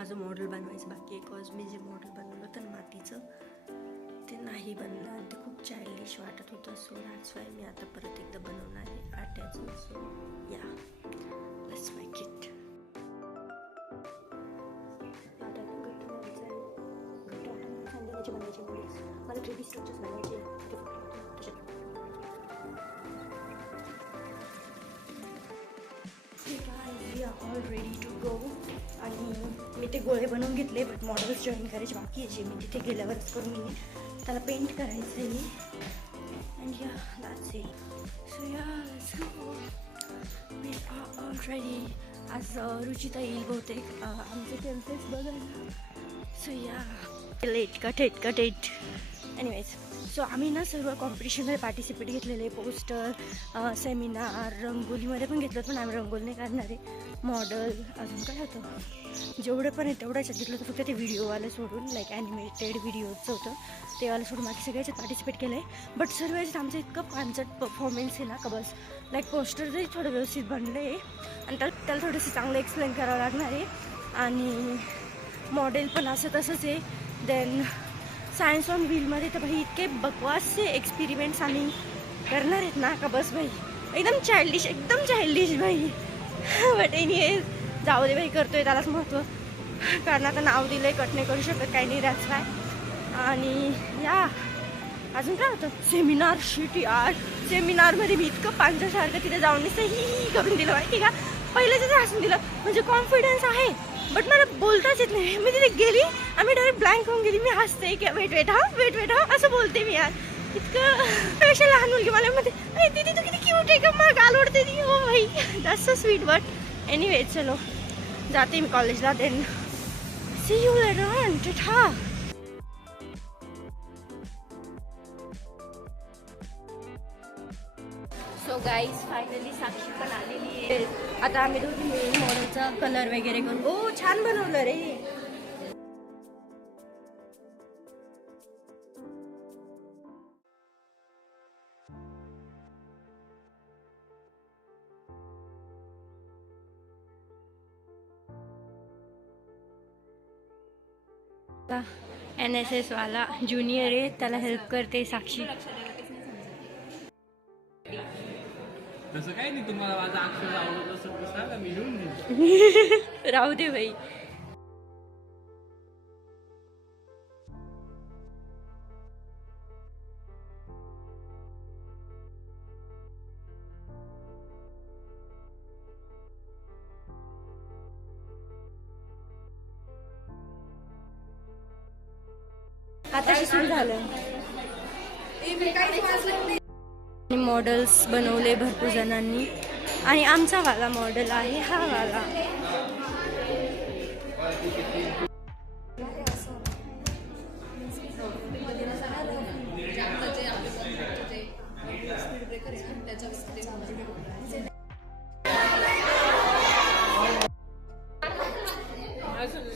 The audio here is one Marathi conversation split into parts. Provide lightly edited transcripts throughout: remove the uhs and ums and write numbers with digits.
माझं मॉडेल बनवायचं बाकी आहे. बिकॉज मी जे मॉडेल बनवलं होतं ना मातीचं ते नाही बनलं आणि ते खूप चाइल्डिश वाटत होतं. सो दॅट्स वाय मी आता परत एकदा बनवणार आहे आट्याचं. सो या लेट्स मेक इट. बनवायचे नूडल्स मला 3D स्ट्रक्चर्स बनवायचे ऑल रेडी टू गो. आणि मी ते गोळे बनवून घेतले बट मॉडेल्स जॉईन करायचे बाकी आहे जे मी तिथे गेल्यावरच करून घेईन. त्याला पेंट करायचं आहे अँड या दॅट्स इट. सो या वी आर ऑल रेडी. आज रुचिता येईल बहुतेक आमचे टेम्पल्स बघायला. सो या लेट कट एनिवेज. सो आम्ही ना सर्व कॉम्पिटिशनमध्ये पार्टिसिपेट घेतलेले. पोस्टर, सेमिनार, रंगोलीमध्ये पण घेतलं. पण आम्ही रंगोली नाही काढणार आहे. मॉडल अजून काय होतं जेवढे पण आहे तेवढ्याच घेतलं होतं. फक्त ते व्हिडिओवालं सोडून लाईक ॲनिमेटेड व्हिडिओचं होतं तेवाला सोडून बाकी सगळ्याच्यात पार्टिसिपेट केलं आहे. बट सर्व याच्यात आमचं इतकं पांचट परफॉर्मन्स आहे ना का बस. लाईक पोस्टर जरी थोडं व्यवस्थित बनलं आहे आणि त्याला थोडंसं चांगलं एक्सप्लेन करावं लागणार आहे. आणि मॉडेल पण असं तसंच आहे. देन सायन्स ऑन व्हीलमध्ये तर भाई इतके बकवासचे एक्सपेरिमेंट्स आम्ही करणार आहेत ना का बस भाई एकदम चाइल्डिश भाई. बट एनिवेज जाऊ दे भाई, करतोय त्यालाच महत्त्व. कारण आता नाव दिलं आहे, कट नाही करू शकत, काही नाही राहत काय. आणि या अजून काय होतं सेमिनार शीट यार. सेमिनारमध्ये मी इतकं पांचसारखं तिथे जाऊन नुसतं ही करून दिलं माहिती का. पहिल्याच हसून दिलं म्हणजे कॉन्फिडन्स आहे बट मला बोलताच येत नाही. मी तिथे गेली आम्ही डायरेक्ट ब्लँक होऊन गेली. मी हसते की वेट हा असं बोलते मी यार. इतकं पेशा लहान मुलगी मला म्हणते अरे दीदी तू किती क्यूट आहे का, मला गाल ओढते ती. हो भाई that's so sweet. But anyway चलो जाते मी कॉलेजला. Then see you later on. Tata. So guys finally Sakshi पण आलेली आहे. आता आम्ही दोघी मिळून मॉडेलचा कलर वगैरे करू. ओ छान बनवलं रे. NSS वाला ज्युनियर आहे त्याला हेल्प करते साक्षी. तसं काही नाही, तुम्हाला माझं अक्षर आवडत असेल तर सांगा, मी लिहून देईन. राहू दे भाई. आताशी सुरू झालं. मॉडेल्स बनवले भरपूर जणांनी आणि आमचा वाला मॉडेल आहे हा वाला.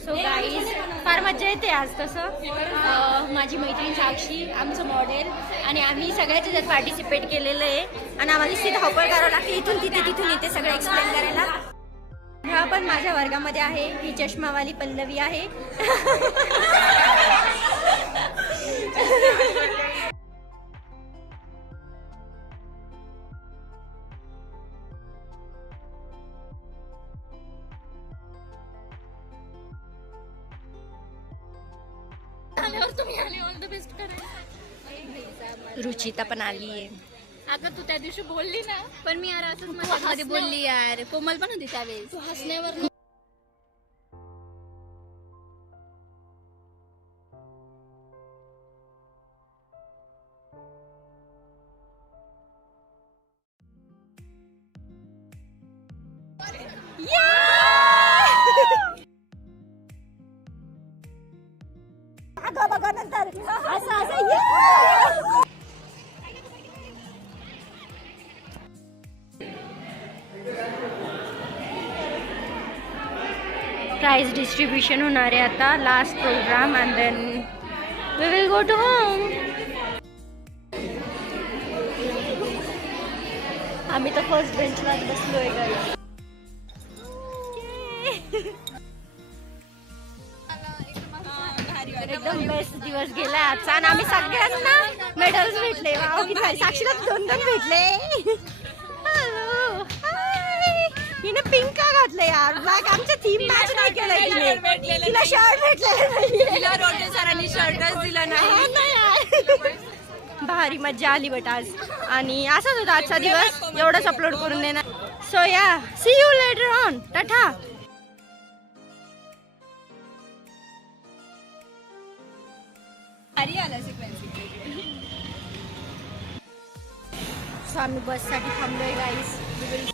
सो गाईज फार मजा येते आज. तसं माझी मैत्रीण साक्षी, आमचं मॉडेल आणि आम्ही सगळ्याच्या त्यात पार्टिसिपेट केलेलं आहे. आणि आम्हाला ती धावपळ करावं लागते इथून तिथून इथे सगळं एक्सप्लेन करायला. ह्या पण माझ्या वर्गामध्ये आहे. ही चष्मावाली पल्लवी आहे. रुचिता पण आली आहे. अगं तू त्या दिवशी बोलली ना, पण मी यार असंच मजामध्ये बोलली यार. कोमल पण होती त्यावेळेस. तू हसण्यावर बघा नंतर असं प्राइज डिस्ट्रीब्यूशन होणार आहे आता. Last program and then we will go to home. आम्ही तर फर्स्ट बेंचलाच बसलोय गाईस. आणि आम्ही सगळ्यांना मेडल्स भेटले. वाव किती भारी. साक्षीला 2 भेटले. Hello. Hi. हिने पिंक का घातलं यार. ब्लॅक आमच्या थीम मॅच नाही केलं तिने. तिला शर्ट भेटलेलं नाही. तिला रोटे सरांनी शर्टच दिला नाही. भारी मज्जा आली बट आज. आणि असंच होता आजचा दिवस. एवढंच अपलोड करून देणार. So yeah see you later on. Tata. So आम्ही बससाठी थांबलोय गाईस.